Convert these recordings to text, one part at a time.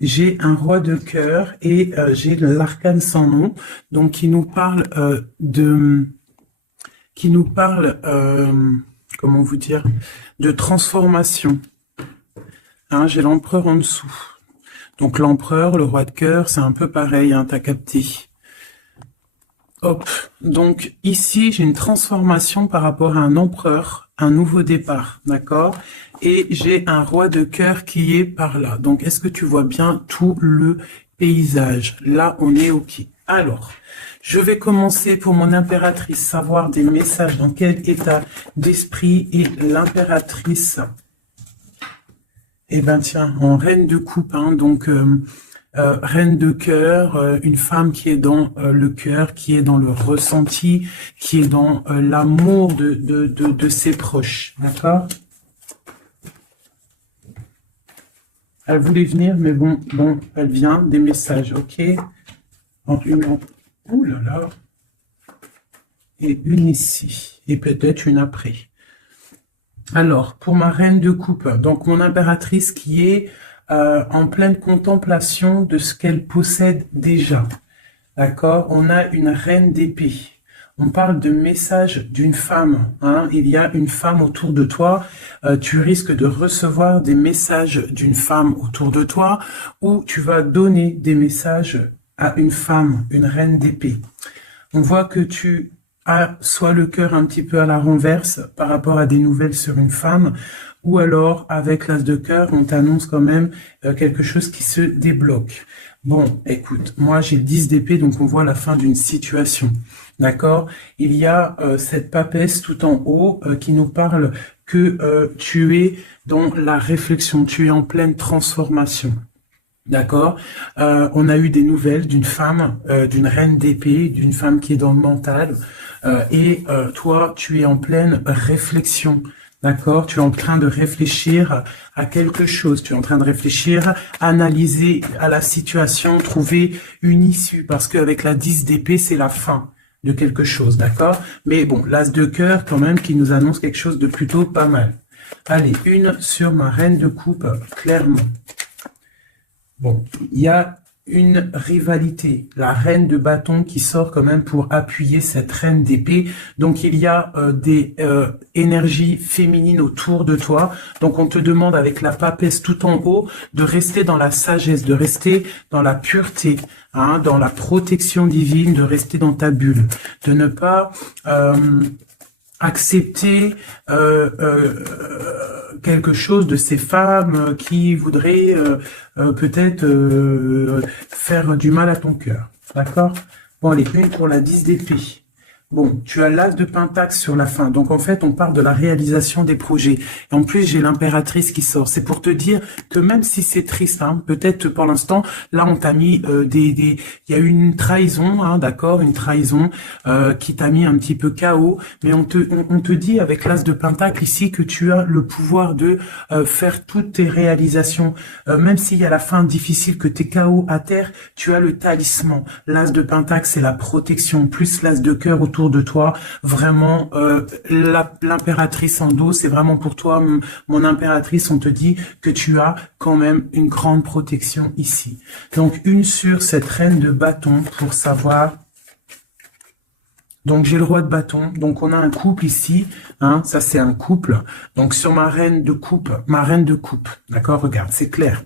j'ai un roi de cœur et j'ai l'arcane sans nom, donc qui nous parle, comment vous dire, de transformation. Hein, j'ai l'empereur en dessous. Donc l'empereur, le roi de cœur, c'est un peu pareil, hein, t'as capté. Hop, donc ici j'ai une transformation par rapport à un empereur, un nouveau départ, d'accord? Et j'ai un roi de cœur qui est par là. Donc est-ce que tu vois bien tout le paysage? Là, on est OK. Alors, je vais commencer pour mon impératrice, savoir des messages dans quel état d'esprit est l'impératrice. Eh ben tiens, en reine de coupe, hein, donc reine de cœur, une femme qui est dans le cœur, qui est dans le ressenti, qui est dans l'amour de ses proches, d'accord? Elle voulait venir, mais bon, elle vient, des messages, ok? Ouh là là, et une ici, et peut-être une après. Alors, pour ma reine de coupe, donc mon impératrice qui est en pleine contemplation de ce qu'elle possède déjà. D'accord? On a une reine d'épée. On parle de message d'une femme. Hein? Il y a une femme autour de toi. Tu risques de recevoir des messages d'une femme autour de toi ou tu vas donner des messages à une femme, une reine d'épée. On voit que tu as soit le cœur un petit peu à la renverse par rapport à des nouvelles sur une femme, ou alors avec l'as de cœur, on t'annonce quand même quelque chose qui se débloque. Bon, écoute, moi j'ai 10 d'épée, donc on voit la fin d'une situation. D'accord? Il y a cette papesse tout en haut qui nous parle que tu es dans la réflexion, tu es en pleine transformation. D'accord. On a eu des nouvelles d'une femme, d'une reine d'épée, d'une femme qui est dans le mental. Et toi, tu es en pleine réflexion. D'accord. Tu es en train de réfléchir à quelque chose. Tu es en train de réfléchir, analyser à la situation, trouver une issue. Parce qu'avec la 10 d'épée, c'est la fin de quelque chose. D'accord. Mais bon, l'as de cœur quand même qui nous annonce quelque chose de plutôt pas mal. Allez, une sur ma reine de coupe, clairement. Bon, il y a une rivalité, la reine de bâton qui sort quand même pour appuyer cette reine d'épée. Donc il y a des énergies féminines autour de toi. Donc on te demande avec la papesse tout en haut de rester dans la sagesse, de rester dans la pureté, hein, dans la protection divine, de rester dans ta bulle, de ne pas accepter quelque chose de ces femmes qui voudraient peut-être faire du mal à ton cœur. D'accord? Bon, allez, une pour la 10 d'épée. Bon, tu as l'as de pentacle sur la fin. Donc, en fait, on parle de la réalisation des projets. Et en plus, j'ai l'impératrice qui sort. C'est pour te dire que même si c'est triste, hein, peut-être pour l'instant, là, on t'a mis il y a eu une trahison, hein, d'accord, une trahison qui t'a mis un petit peu KO. Mais on te dit avec l'as de pentacle ici que tu as le pouvoir de faire toutes tes réalisations. Même s'il y a la fin difficile, que t'es KO à terre, tu as le talisman. L'as de pentacle, c'est la protection, plus l'as de cœur autour de toi, vraiment l'impératrice en dos, c'est vraiment pour toi, mon impératrice, on te dit que tu as quand même une grande protection ici. Donc une sur cette reine de bâton pour savoir. Donc j'ai le roi de bâton, donc on a un couple ici, hein, ça c'est un couple. Donc sur ma reine de coupe, d'accord, regarde, c'est clair.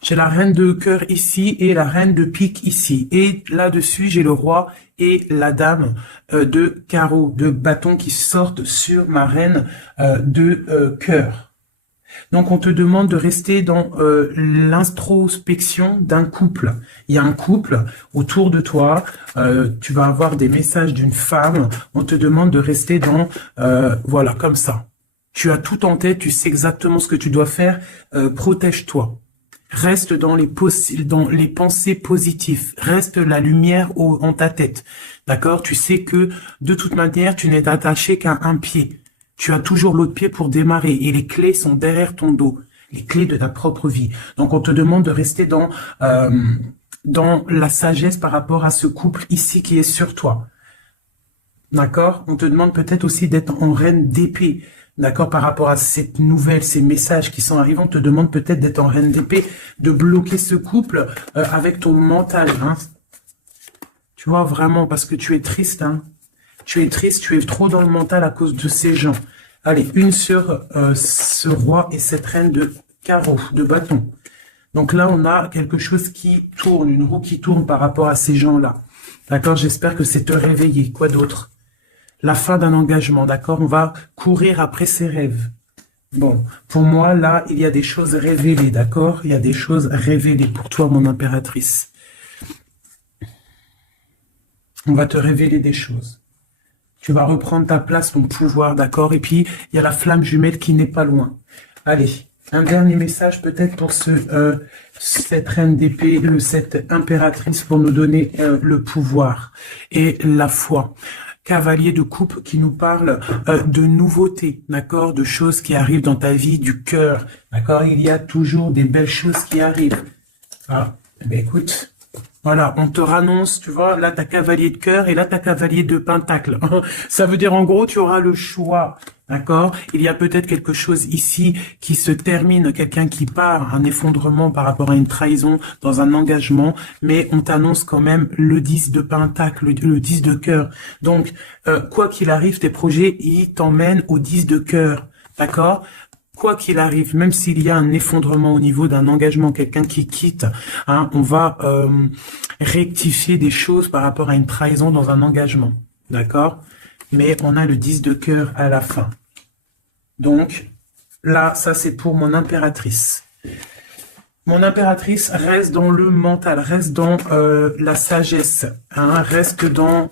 J'ai la reine de cœur ici et la reine de pique ici. Et là-dessus, j'ai le roi et la dame de carreau, de bâton qui sortent sur ma reine de cœur. Donc, on te demande de rester dans l'introspection d'un couple. Il y a un couple autour de toi. Tu vas avoir des messages d'une femme. On te demande de rester dans, voilà, comme ça. Tu as tout en tête. Tu sais exactement ce que tu dois faire. Protège-toi. Reste dans les pensées positives. Reste la lumière en ta tête. D'accord? Tu sais que, de toute manière, tu n'es attaché qu'à un pied. Tu as toujours l'autre pied pour démarrer. Et les clés sont derrière ton dos. Les clés de ta propre vie. Donc, on te demande de rester dans la sagesse par rapport à ce couple ici qui est sur toi. D'accord? On te demande peut-être aussi d'être en reine d'épée. D'accord, par rapport à cette nouvelle, ces messages qui sont arrivés, on te demande peut-être d'être en reine d'épée, de bloquer ce couple avec ton mental. Hein. Tu vois, vraiment, parce que tu es triste. Hein. Tu es triste, tu es trop dans le mental à cause de ces gens. Allez, une sur ce roi et cette reine de carreau, de bâton. Donc là, on a quelque chose qui tourne, une roue qui tourne par rapport à ces gens-là. D'accord, j'espère que c'est te réveiller. Quoi d'autre? La fin d'un engagement, d'accord? On va courir après ses rêves. Bon, pour moi, là, il y a des choses révélées, d'accord? Il y a des choses révélées pour toi, mon impératrice. On va te révéler des choses. Tu vas reprendre ta place, ton pouvoir, d'accord? Et puis, il y a la flamme jumelle qui n'est pas loin. Allez, un dernier message peut-être pour cette reine d'épée, cette impératrice, pour nous donner le pouvoir et la foi. Cavalier de coupe qui nous parle de nouveautés, d'accord, de choses qui arrivent dans ta vie, du cœur, d'accord. Il y a toujours des belles choses qui arrivent. Ah, ben écoute, voilà, on te rannonce, tu vois, là t'as cavalier de cœur et là t'as cavalier de pentacle. Ça veut dire en gros tu auras le choix. D'accord? Il y a peut-être quelque chose ici qui se termine, quelqu'un qui part, un effondrement par rapport à une trahison dans un engagement, mais on t'annonce quand même le 10 de pentacle, le 10 de cœur. Donc, quoi qu'il arrive, tes projets, ils t'emmènent au 10 de cœur. D'accord? Quoi qu'il arrive, même s'il y a un effondrement au niveau d'un engagement, quelqu'un qui quitte, hein, on va rectifier des choses par rapport à une trahison dans un engagement. D'accord? Mais on a le 10 de cœur à la fin. Donc, là, ça c'est pour mon impératrice. Mon impératrice reste dans le mental, reste dans la sagesse, hein, reste dans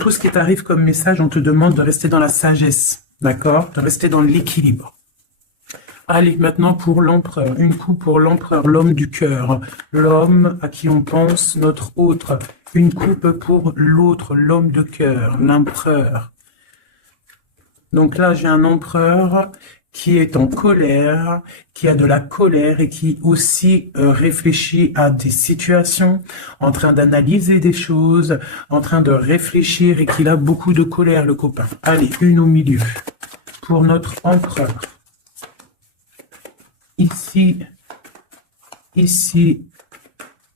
tout ce qui t'arrive comme message, on te demande de rester dans la sagesse, d'accord? De rester dans l'équilibre. Allez, maintenant pour l'empereur, une coupe pour l'empereur, l'homme du cœur, l'homme à qui on pense, notre autre. Une coupe pour l'autre, l'homme de cœur, l'empereur. Donc là, j'ai un empereur qui est en colère, qui a de la colère et qui aussi réfléchit à des situations, en train d'analyser des choses, en train de réfléchir et qu'il a beaucoup de colère, le copain. Allez, une au milieu pour notre empereur. Ici,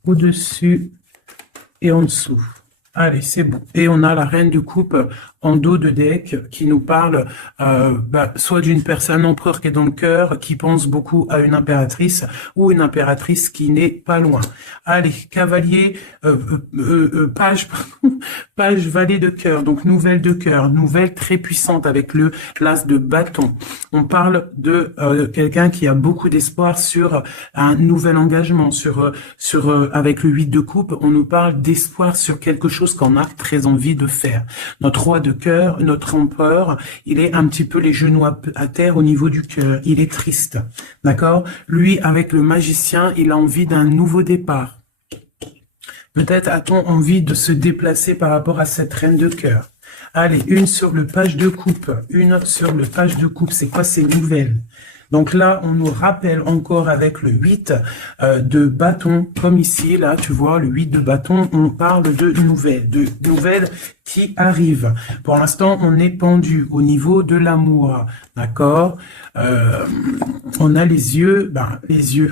au-dessus et en dessous. Allez, c'est bon. Et on a la reine de coupe en dos de deck qui nous parle soit d'une personne, un empereur qui est dans le cœur, qui pense beaucoup à une impératrice, ou une impératrice qui n'est pas loin. Allez, cavalier, page valet de cœur, donc nouvelle de cœur, nouvelle très puissante avec le l'as de bâton. On parle de quelqu'un qui a beaucoup d'espoir sur un nouvel engagement, avec le 8 de coupe, on nous parle d'espoir sur quelque chose qu'on a très envie de faire. Notre roi de cœur, notre empereur, il est un petit peu les genoux à terre au niveau du cœur. Il est triste, d'accord? Lui, avec le magicien, il a envie d'un nouveau départ. Peut-être a-t-on envie de se déplacer par rapport à cette reine de cœur. Allez, une sur le page de coupe. Une sur le page de coupe. C'est quoi ces nouvelles? Donc là, on nous rappelle encore avec le 8 de bâton, comme ici, là, tu vois, le 8 de bâton, on parle de nouvelles qui arrivent. Pour l'instant, on est pendu au niveau de l'amour, d'accord? On a les yeux,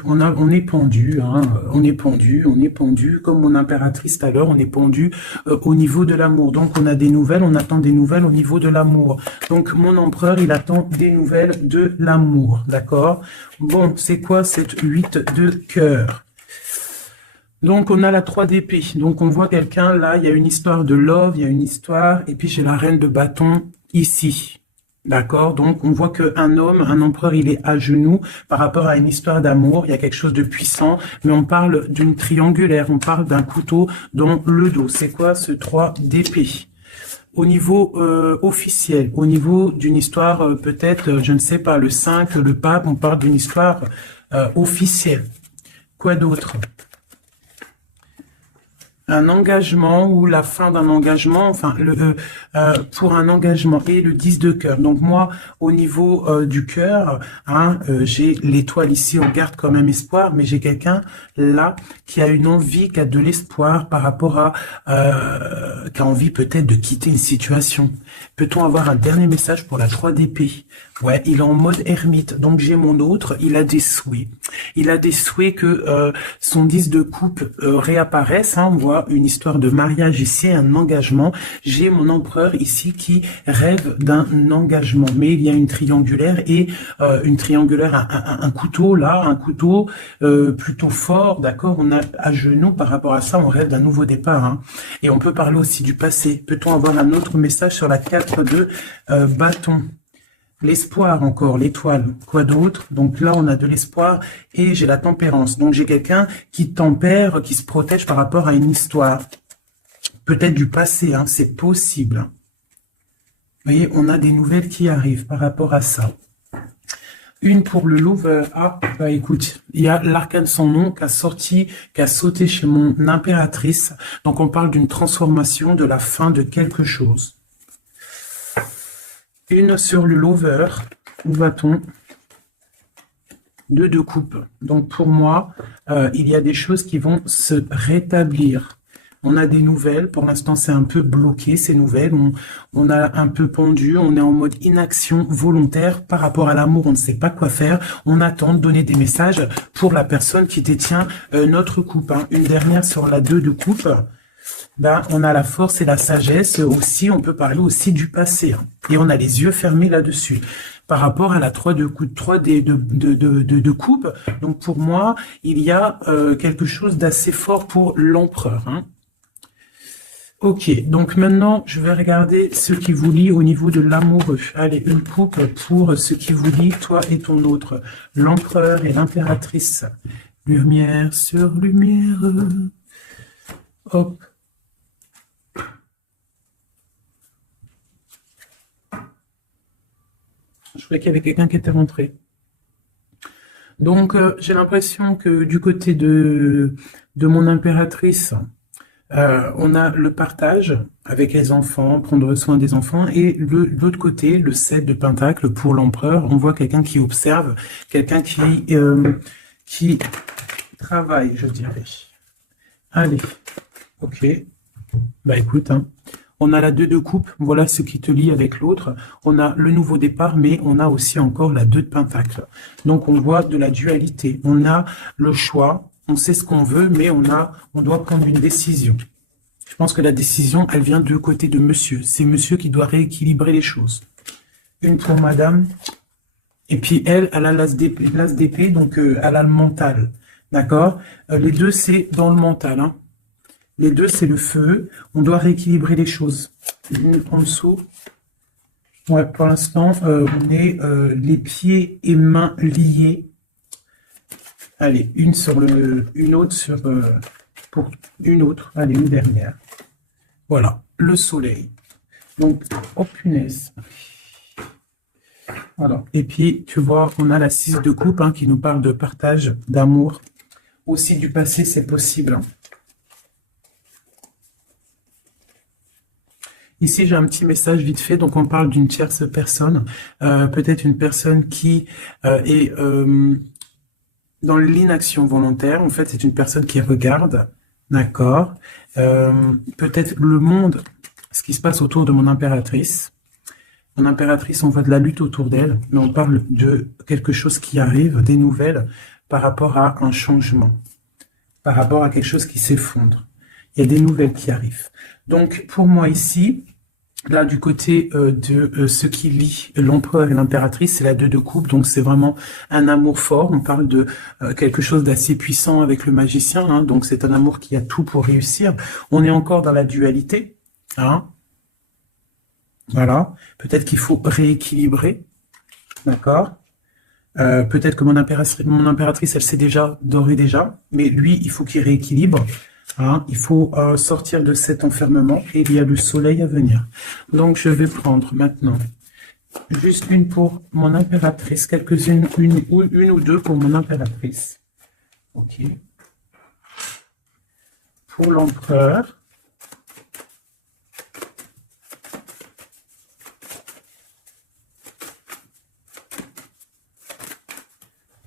on est pendu, hein, on est pendu, comme mon impératrice tout à l'heure, on est pendu au niveau de l'amour. Donc, on a des nouvelles, on attend des nouvelles au niveau de l'amour. Donc, mon empereur, il attend des nouvelles de l'amour, d'accord? Bon, c'est quoi cette 8 de cœur? Donc, on a la 3 d'épée. Donc, on voit quelqu'un, là, il y a une histoire de love, il y a une histoire, et puis j'ai la reine de bâton ici. D'accord? Donc, on voit qu'un homme, un empereur, il est à genoux par rapport à une histoire d'amour. Il y a quelque chose de puissant, mais on parle d'une triangulaire, on parle d'un couteau dans le dos. C'est quoi ce 3 d'épée? Au niveau officiel, au niveau d'une histoire, peut-être, je ne sais pas, le 5, le pape, on parle d'une histoire officielle. Quoi d'autre? un engagement ou la fin d'un engagement, enfin pour un engagement, et le 10 de cœur. Donc moi, au niveau du cœur, hein, j'ai l'étoile ici, on garde quand même espoir, mais j'ai quelqu'un là qui a une envie, qui a de l'espoir par rapport à, qui a envie peut-être de quitter une situation. Peut-on avoir un dernier message pour la 3 d'épée? Ouais, il est en mode ermite, donc j'ai mon autre, il a des souhaits. Il a des souhaits que son 10 de coupe réapparaisse, hein, on voit une histoire de mariage ici, un engagement. J'ai mon empereur ici qui rêve d'un engagement, mais il y a une triangulaire et un couteau là, un couteau plutôt fort, d'accord. On a à genoux par rapport à ça, on rêve d'un nouveau départ, hein. Et on peut parler aussi du passé. Peut-on avoir un autre message sur la 4 de bâton? L'espoir encore, l'étoile, quoi d'autre? Donc là, on a de l'espoir et j'ai la tempérance. Donc j'ai quelqu'un qui tempère, qui se protège par rapport à une histoire. Peut-être du passé, hein, c'est possible. Vous voyez, on a des nouvelles qui arrivent par rapport à ça. Une pour le Louvre. Ah, bah écoute, il y a l'arcane sans nom qui a sauté chez mon impératrice. Donc on parle d'une transformation, de la fin de quelque chose. Une sur le lover, où va-t-on? 2 de coupe. Donc pour moi, il y a des choses qui vont se rétablir. On a des nouvelles, pour l'instant c'est un peu bloqué ces nouvelles, on a un peu pendu, on est en mode inaction volontaire par rapport à l'amour, on ne sait pas quoi faire, on attend de donner des messages pour la personne qui détient notre coupe, hein. Une dernière sur la 2 de coupe. Ben, on a la force et la sagesse aussi, on peut parler aussi du passé, hein. Et on a les yeux fermés là-dessus. Par rapport à la 3 de coupe, 3 de coupe, donc pour moi, il y a quelque chose d'assez fort pour l'empereur, hein. Ok, donc maintenant, je vais regarder ce qui vous lie au niveau de l'amoureux. Allez, une coupe pour ce qui vous lie, toi et ton autre. L'empereur et l'impératrice. Lumière sur lumière. Hop. Je croyais qu'il y avait quelqu'un qui était rentré. Donc, j'ai l'impression que du côté de mon impératrice, on a le partage avec les enfants, prendre soin des enfants, et l'autre côté, le 7 de Pentacle pour l'empereur, on voit quelqu'un qui observe, quelqu'un qui travaille, je dirais. Allez, ok. Bah écoute, hein. On a la 2 de coupe, voilà ce qui te lie avec l'autre. On a le nouveau départ, mais on a aussi encore la 2 de Pentacle. Donc on voit de la dualité. On a le choix, on sait ce qu'on veut, mais on doit prendre une décision. Je pense que la décision, elle vient du côté de monsieur. C'est monsieur qui doit rééquilibrer les choses. Une pour madame. Et puis elle a l'as d'épée, donc elle a le mental. D'accord? Les deux, c'est dans le mental, hein. Les deux, c'est le feu. On doit rééquilibrer les choses. Une en dessous. Ouais, pour l'instant, on est les pieds et mains liés. Allez, une autre sur pour une autre. Allez, une dernière. Voilà, le soleil. Donc, oh punaise. Voilà. Et puis, tu vois, on a la 6 de coupe, hein, qui nous parle de partage, d'amour. Aussi du passé, c'est possible. Ici, j'ai un petit message vite fait, donc on parle d'une tierce personne, peut-être une personne qui est dans l'inaction volontaire. En fait, c'est une personne qui regarde, d'accord, peut-être le monde, ce qui se passe autour de mon impératrice. Mon impératrice, on voit de la lutte autour d'elle, mais on parle de quelque chose qui arrive, des nouvelles, par rapport à un changement, par rapport à quelque chose qui s'effondre. Il y a des nouvelles qui arrivent. Donc, pour moi ici, là, du côté de ce qui lie l'empereur et l'impératrice, c'est la 2 de coupe, donc c'est vraiment un amour fort. On parle de quelque chose d'assez puissant avec le magicien, hein, donc c'est un amour qui a tout pour réussir. On est encore dans la dualité, hein. Voilà, peut-être qu'il faut rééquilibrer, d'accord. Peut-être que mon impératrice, elle sait déjà, d'ores et déjà, mais lui, il faut qu'il rééquilibre. Hein, il faut sortir de cet enfermement et il y a le soleil à venir. Donc, je vais prendre maintenant juste une pour mon impératrice, quelques-unes, une ou deux pour mon impératrice. Ok. pour l'empereur.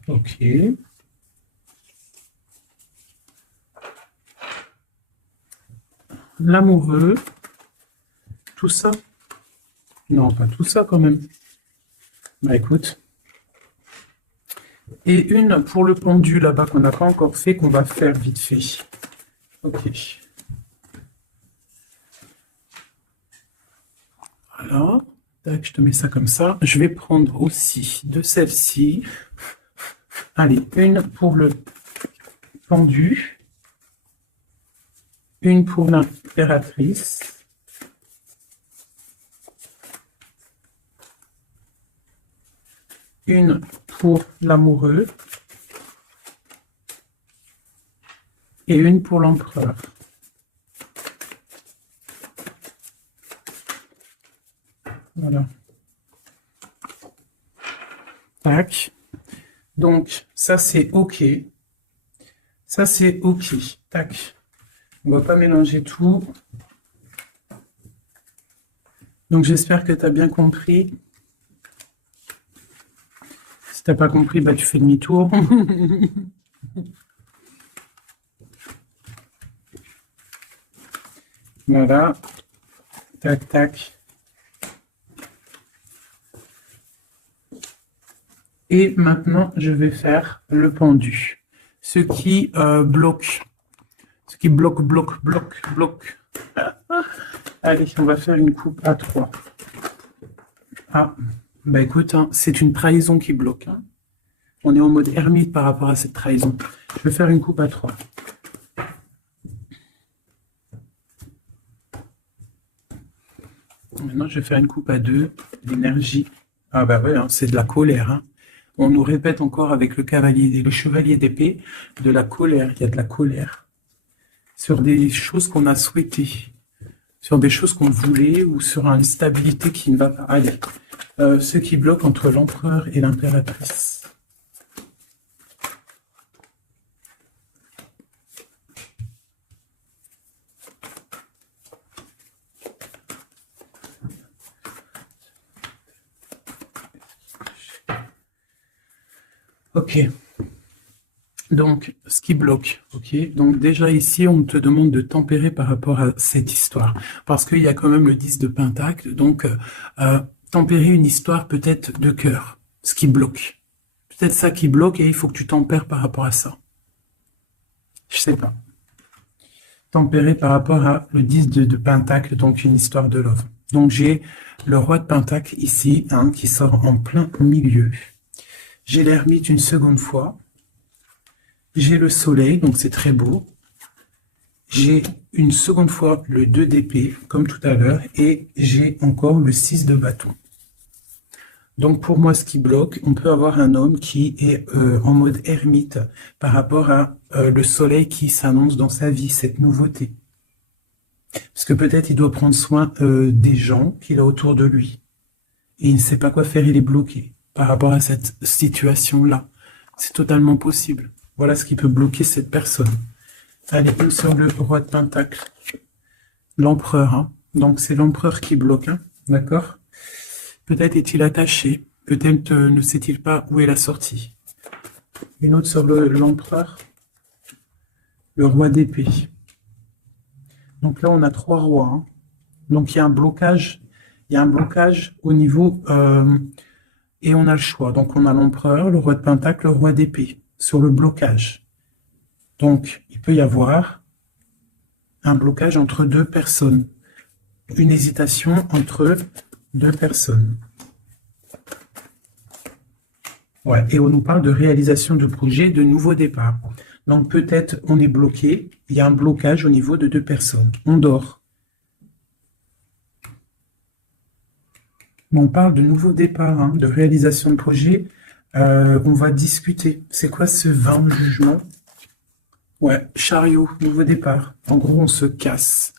Ok. L'amoureux. Tout ça? Non, pas tout ça quand même. Bah écoute. Et une pour le pendu là-bas qu'on n'a pas encore fait, qu'on va faire vite fait. Ok. Voilà. Tac, je te mets ça comme ça. Je vais prendre aussi de celle-ci. Allez, une pour le pendu. Une pour l'impératrice. Une pour l'amoureux. Et une pour l'empereur. Voilà. Tac. Donc, ça c'est OK. Ça c'est OK. Tac. On va pas mélanger tout. Donc, j'espère que tu as bien compris. Si tu n'as pas compris, bah, tu fais demi-tour. Voilà. Tac, tac. Et maintenant, je vais faire le pendu. Ce qui bloque. Ce qui bloque. Allez, on va faire une coupe à 3. Ah, bah écoute, hein, c'est une trahison qui bloque. Hein. On est en mode ermite par rapport à cette trahison. Je vais faire une coupe à 3. Maintenant, je vais faire une coupe à 2. L'énergie. Ah bah ouais, hein, c'est de la colère. Hein. On nous répète encore avec le cavalier, le chevalier d'épée, de la colère. Il y a de la colère sur des choses qu'on a souhaitées, sur des choses qu'on voulait ou sur une stabilité qui ne va pas. Allez, ce qui bloque entre l'empereur et l'impératrice. Ok. Donc, ce qui bloque, ok. Donc déjà ici, on te demande de tempérer par rapport à cette histoire, parce qu'il y a quand même le 10 de Pentacle. Donc, tempérer une histoire peut-être de cœur, ce qui bloque. Peut-être ça qui bloque et il faut que tu tempères par rapport à ça. Je sais pas. Tempérer par rapport à le 10 de Pentacle, donc une histoire de love. Donc j'ai le roi de Pentacle ici, hein, qui sort en plein milieu. J'ai l'ermite une seconde fois. J'ai le soleil, donc c'est très beau. J'ai une seconde fois le 2 d'épée, comme tout à l'heure, et j'ai encore le 6 de bâton. Donc pour moi, ce qui bloque, on peut avoir un homme qui est en mode ermite par rapport à le soleil qui s'annonce dans sa vie, cette nouveauté. Parce que peut-être il doit prendre soin des gens qu'il a autour de lui. Et il ne sait pas quoi faire, il est bloqué par rapport à cette situation-là. C'est totalement possible. Voilà ce qui peut bloquer cette personne. Allez, une sur le roi de Pentacle. L'empereur, hein. Donc c'est l'empereur qui bloque, hein. D'accord? Peut-être est-il attaché. Peut-être ne sait-il pas où est la sortie. Une autre sur l'empereur. Le roi d'épée. Donc là, on a 3 rois. Hein. Donc il y a un blocage. Il y a un blocage au niveau... et on a le choix. Donc on a l'empereur, le roi de Pentacle, le roi d'épée. Sur le blocage. Donc, il peut y avoir un blocage entre 2 personnes. Une hésitation entre 2 personnes. Ouais, et on nous parle de réalisation de projet, de nouveau départ. Donc, peut-être on est bloqué, il y a un blocage au niveau de 2 personnes. On dort. On parle de nouveau départ, hein, de réalisation de projet. On va discuter. C'est quoi ce 20 jugement? Ouais, chariot, nouveau départ. En gros, on se casse.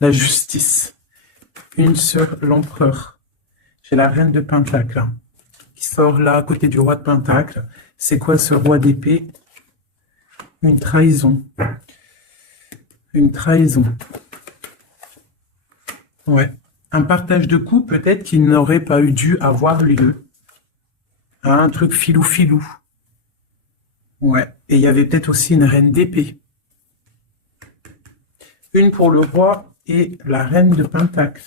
La justice. Une sur l'empereur. J'ai la reine de Pentacle, hein, qui sort là, à côté du roi de Pentacle. C'est quoi ce roi d'épée? Une trahison. Une trahison. Ouais. Un partage de coups, peut-être qu'il n'aurait pas eu dû avoir lieu. Hein, un truc filou-filou. Ouais. Et il y avait peut-être aussi une reine d'épée. Une pour le roi et la reine de Pentacle.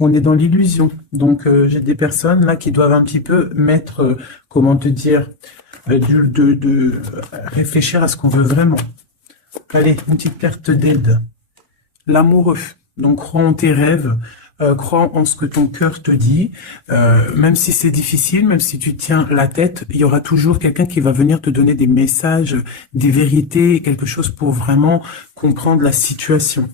On est dans l'illusion. Donc, j'ai des personnes là qui doivent un petit peu mettre, comment te dire, réfléchir à ce qu'on veut vraiment. Allez, une petite carte d'aide. L'amoureux. Donc, crois en tes rêves, crois en ce que ton cœur te dit. Même si c'est difficile, même si tu tiens la tête, il y aura toujours quelqu'un qui va venir te donner des messages, des vérités, quelque chose pour vraiment comprendre la situation.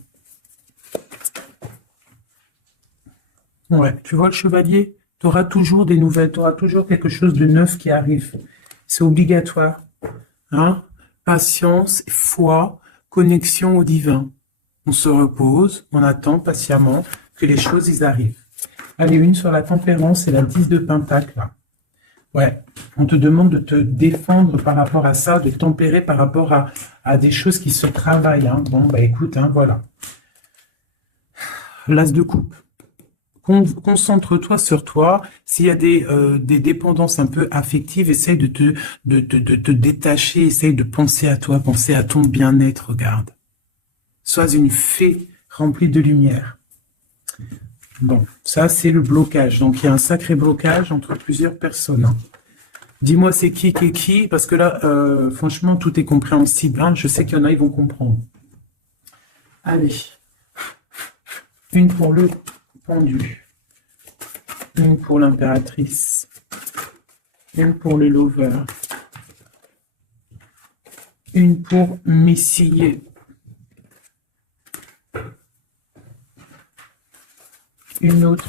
Ouais, tu vois le chevalier? Tu auras toujours des nouvelles, tu auras toujours quelque chose de neuf qui arrive. C'est obligatoire. Hein? Patience, foi, connexion au divin. On se repose, on attend patiemment que les choses y arrivent. Allez, une sur la tempérance, c'est la 10 de Pentacle. Là. Ouais, on te demande de te défendre par rapport à ça, de tempérer par rapport à des choses qui se travaillent. Hein. Bon, bah écoute, hein, voilà. L'as de coupe. Concentre-toi sur toi. S'il y a des dépendances un peu affectives, essaye de te détacher, essaye de penser à toi, penser à ton bien-être, regarde. Sois une fée remplie de lumière. Bon, ça c'est le blocage. Donc il y a un sacré blocage entre plusieurs personnes. Hein. Dis-moi c'est qui, parce que là, franchement, tout est compréhensible. Hein. Je sais qu'il y en a, ils vont comprendre. Allez. Une pour le pendu. Une pour l'impératrice. Une pour le lover. Une pour Messie. Une autre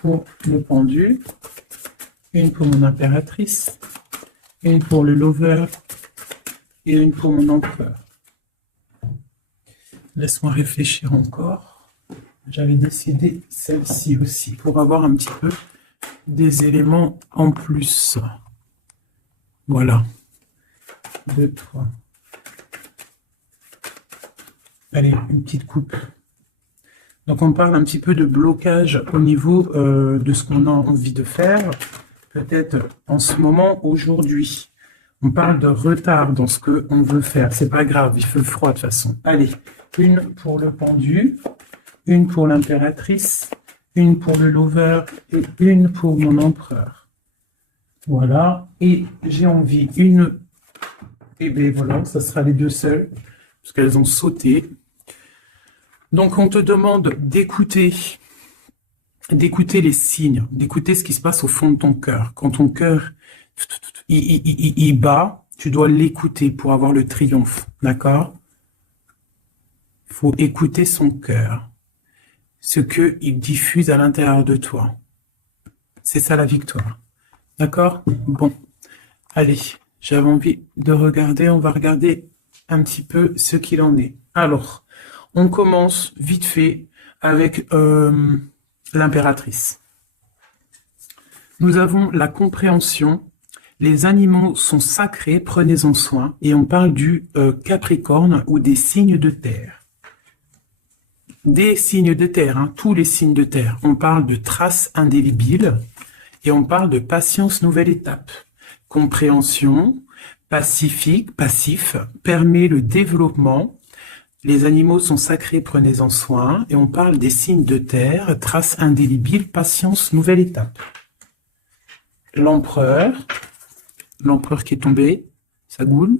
pour le pendu. Une pour mon impératrice. Une pour le lover. Et une pour mon empereur. Laisse-moi réfléchir encore. J'avais décidé celle-ci aussi pour avoir un petit peu des éléments en plus. Voilà. 2, 3. Allez, une petite coupe. Donc on parle un petit peu de blocage au niveau de ce qu'on a envie de faire. Peut-être en ce moment, aujourd'hui. On parle de retard dans ce qu'on veut faire. C'est pas grave, il fait froid de toute façon. Allez, une pour le pendu. Une pour l'impératrice, une pour le lover et une pour mon empereur. Voilà. Et j'ai envie et bien voilà, ça sera les deux seules, parce qu'elles ont sauté. Donc on te demande d'écouter les signes, d'écouter ce qui se passe au fond de ton cœur. Quand ton cœur il bat, tu dois l'écouter pour avoir le triomphe. D'accord? Il faut écouter son cœur. Ce qu'il diffuse à l'intérieur de toi. C'est ça la victoire. D'accord? Bon. Allez, j'avais envie de regarder. On va regarder un petit peu ce qu'il en est. Alors, on commence vite fait avec l'impératrice. Nous avons la compréhension. Les animaux sont sacrés, prenez-en soin. Et on parle du Capricorne ou des signes de terre. Des signes de terre, hein, tous les signes de terre. On parle de traces indélébiles et on parle de patience, nouvelle étape. Compréhension, passif, permet le développement. Les animaux sont sacrés, prenez-en soin. Et on parle des signes de terre, traces indélébiles, patience, nouvelle étape. L'empereur qui est tombé, ça goule.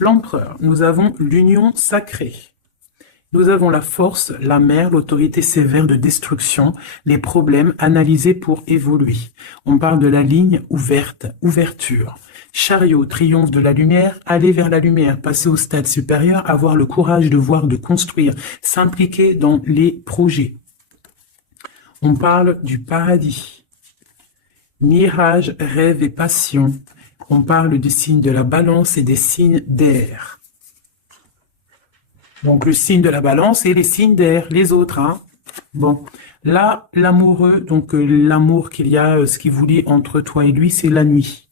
L'empereur, nous avons l'union sacrée. Nous avons la force, la mer, l'autorité sévère de destruction, les problèmes analysés pour évoluer. On parle de la ligne ouverte, ouverture. Chariot, triomphe de la lumière, aller vers la lumière, passer au stade supérieur, avoir le courage de voir, de construire, s'impliquer dans les projets. On parle du paradis. Mirage, rêve et passion. On parle des signes de la balance et des signes d'air. Donc, le signe de la balance et les signes d'air, les autres. Hein. Bon, là, l'amoureux, donc l'amour qu'il y a, ce qui vous lie entre toi et lui, c'est la nuit.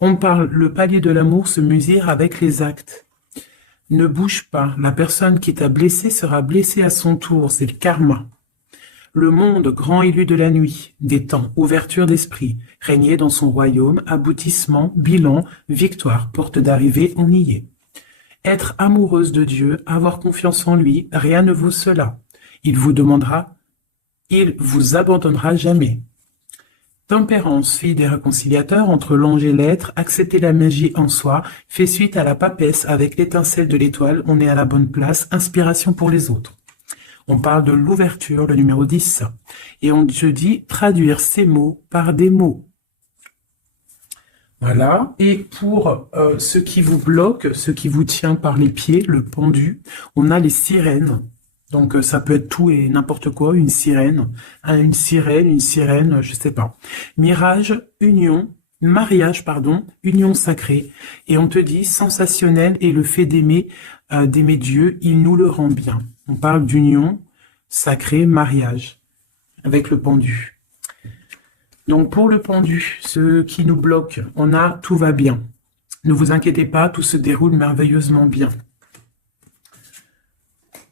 On parle, le palier de l'amour se mesure avec les actes. Ne bouge pas. La personne qui t'a blessé sera blessée à son tour. C'est le karma. Le monde, grand élu de la nuit, des temps, ouverture d'esprit, régner dans son royaume, aboutissement, bilan, victoire, porte d'arrivée, on y est. Être amoureuse de Dieu, avoir confiance en lui, rien ne vaut cela. Il vous abandonnera jamais. Tempérance, fille des réconciliateurs entre l'ange et l'être, accepter la magie en soi, fait suite à la papesse avec l'étincelle de l'étoile, on est à la bonne place, inspiration pour les autres. On parle de l'ouverture, le numéro 10. Et on te dit traduire ces mots par des mots. Voilà. Et pour ce qui vous bloque, ce qui vous tient par les pieds, le pendu, on a les sirènes. Donc ça peut être tout et n'importe quoi, une sirène, je sais pas. Mirage, union, mariage, pardon, union sacrée. Et on te dit sensationnel et le fait d'aimer Dieu, il nous le rend bien. On parle d'union sacrée, mariage, avec le pendu. Donc pour le pendu, ce qui nous bloque, on a tout va bien. Ne vous inquiétez pas, tout se déroule merveilleusement bien.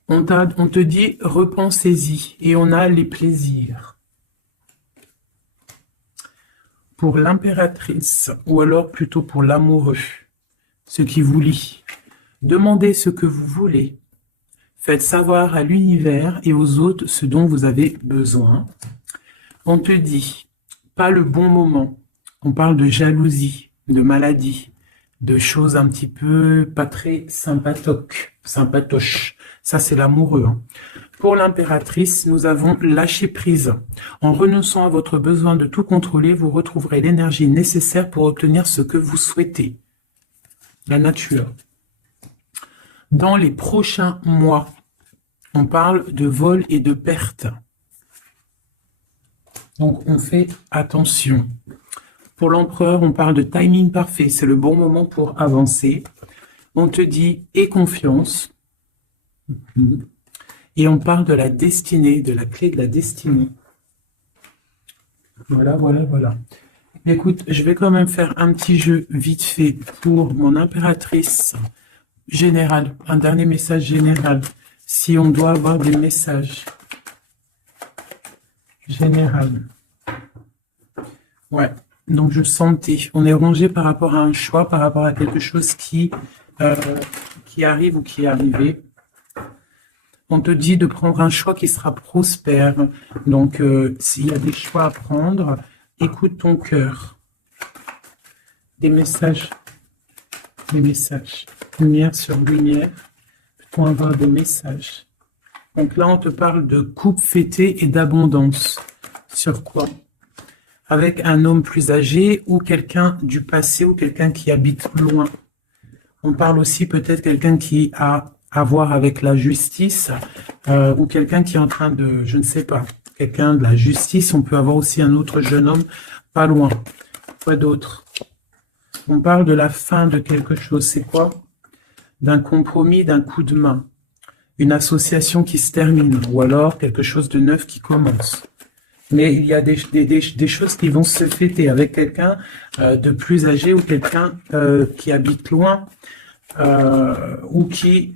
On te dit repensez-y et on a les plaisirs. Pour l'impératrice, ou alors plutôt pour l'amoureux, ce qui vous lie, demandez ce que vous voulez. Faites savoir à l'univers et aux autres ce dont vous avez besoin. On te dit, pas le bon moment. On parle de jalousie, de maladie, de choses un petit peu pas très sympatoches. Ça, c'est l'amoureux. Hein. Pour l'impératrice, nous avons lâché prise. En renonçant à votre besoin de tout contrôler, vous retrouverez l'énergie nécessaire pour obtenir ce que vous souhaitez. La nature. Dans les prochains mois, on parle de vol et de perte. Donc, on fait attention. Pour l'empereur, on parle de timing parfait. C'est le bon moment pour avancer. On te dit « aie confiance ». Et on parle de la destinée, de la clé de la destinée. Voilà. Écoute, je vais quand même faire un petit jeu vite fait pour mon impératrice générale. Un dernier message général. Si on doit avoir des messages général. Ouais, donc je sentais. On est rangé par rapport à un choix, par rapport à quelque chose qui arrive ou qui est arrivé. On te dit de prendre un choix qui sera prospère. Donc, s'il y a des choix à prendre, écoute ton cœur. Des messages. Lumière sur lumière. Peut-on avoir des messages? Donc là, on te parle de couple fêté et d'abondance. Sur quoi? Avec un homme plus âgé ou quelqu'un du passé ou quelqu'un qui habite loin. On parle aussi peut-être quelqu'un qui a à voir avec la justice ou quelqu'un qui est en train de, je ne sais pas, quelqu'un de la justice. On peut avoir aussi un autre jeune homme pas loin. Quoi d'autre? On parle de la fin de quelque chose. C'est quoi? D'un compromis, d'un coup de main. Une association qui se termine ou alors quelque chose de neuf qui commence. Mais il y a des choses qui vont se fêter avec quelqu'un de plus âgé ou quelqu'un qui habite loin ou qui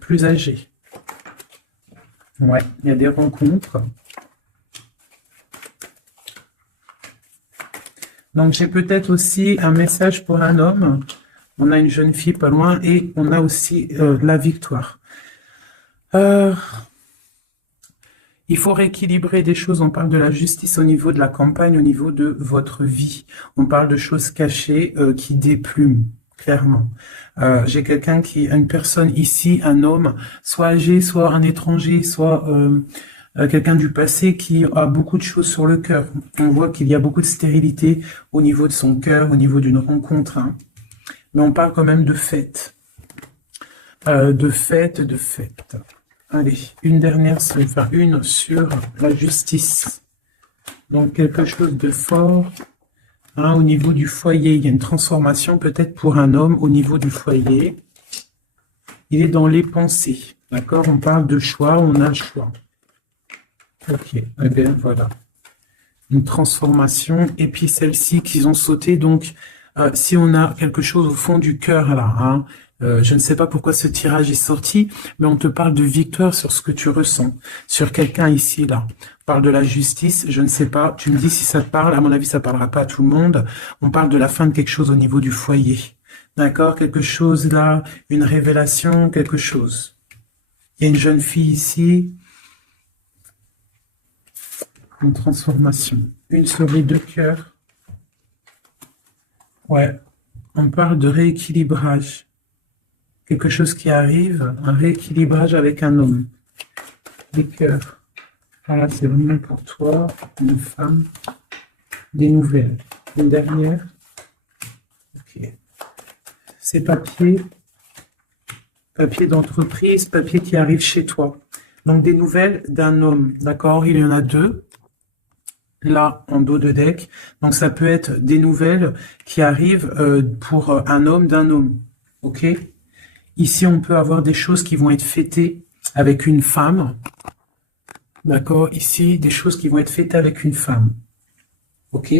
plus âgé. Ouais, il y a des rencontres. Donc j'ai peut-être aussi un message pour un homme. On a une jeune fille pas loin et on a aussi la victoire. Il faut rééquilibrer des choses. On parle de la justice au niveau de la campagne, au niveau de votre vie. On parle de choses cachées qui déplument, clairement. J'ai quelqu'un une personne ici, un homme, soit âgé, soit un étranger, soit quelqu'un du passé qui a beaucoup de choses sur le cœur. On voit qu'il y a beaucoup de stérilité au niveau de son cœur, au niveau d'une rencontre. Hein. Mais on parle quand même de fête. De fête. Allez, une dernière, enfin une sur la justice. Donc quelque chose de fort. Hein, au niveau du foyer, il y a une transformation peut-être pour un homme au niveau du foyer. Il est dans les pensées. D'accord? On parle de choix, on a le choix. Ok, eh bien voilà. Une transformation. Et puis celle-ci qu'ils ont sauté, donc Si on a quelque chose au fond du cœur là, hein, je ne sais pas pourquoi ce tirage est sorti, mais on te parle de victoire sur ce que tu ressens, sur quelqu'un ici là. On parle de la justice, je ne sais pas, tu me dis si ça te parle, à mon avis ça parlera pas à tout le monde. On parle de la fin de quelque chose au niveau du foyer. D'accord, quelque chose là, une révélation, quelque chose. Il y a une jeune fille ici, une transformation, une souris de cœur. Ouais, on parle de rééquilibrage. Quelque chose qui arrive, un rééquilibrage avec un homme. Les cœurs. Voilà, c'est vraiment pour toi, une femme. Des nouvelles. Une dernière. Ok. C'est papier. Papier d'entreprise, papier qui arrive chez toi. Donc des nouvelles d'un homme. D'accord? Il y en a deux. Là, en dos de deck. Donc ça peut être des nouvelles qui arrivent pour un homme d'un homme. Ok? Ici, on peut avoir des choses qui vont être fêtées avec une femme. D'accord? Ici, des choses qui vont être fêtées avec une femme. Ok?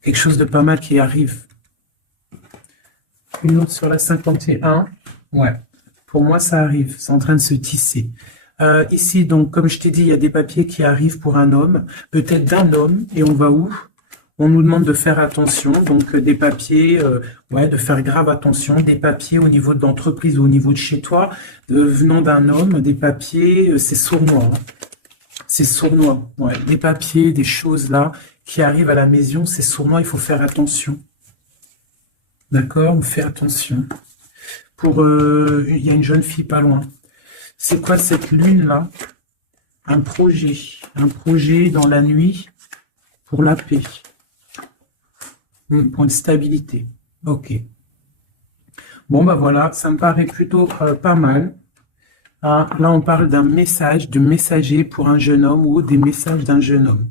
Quelque chose de pas mal qui arrive. Une autre sur la 51. Ouais. Pour moi, ça arrive. C'est en train de se tisser. Ici, donc, comme je t'ai dit, il y a des papiers qui arrivent pour un homme. Peut-être d'un homme. Et on va où? On nous demande de faire attention, donc des papiers, ouais, de faire grave attention, des papiers au niveau de l'entreprise ou au niveau de chez toi, venant d'un homme, des papiers, c'est sournois. Hein. C'est sournois, ouais. Des papiers, des choses là qui arrivent à la maison, c'est sournois, il faut faire attention. D'accord? On fait attention. Il y a une jeune fille pas loin. C'est quoi cette lune là? Un projet dans la nuit pour la paix. Pour une stabilité. Ok. Bon, bah voilà, ça me paraît plutôt pas mal. Hein, là, on parle d'un message, de messager pour un jeune homme ou des messages d'un jeune homme.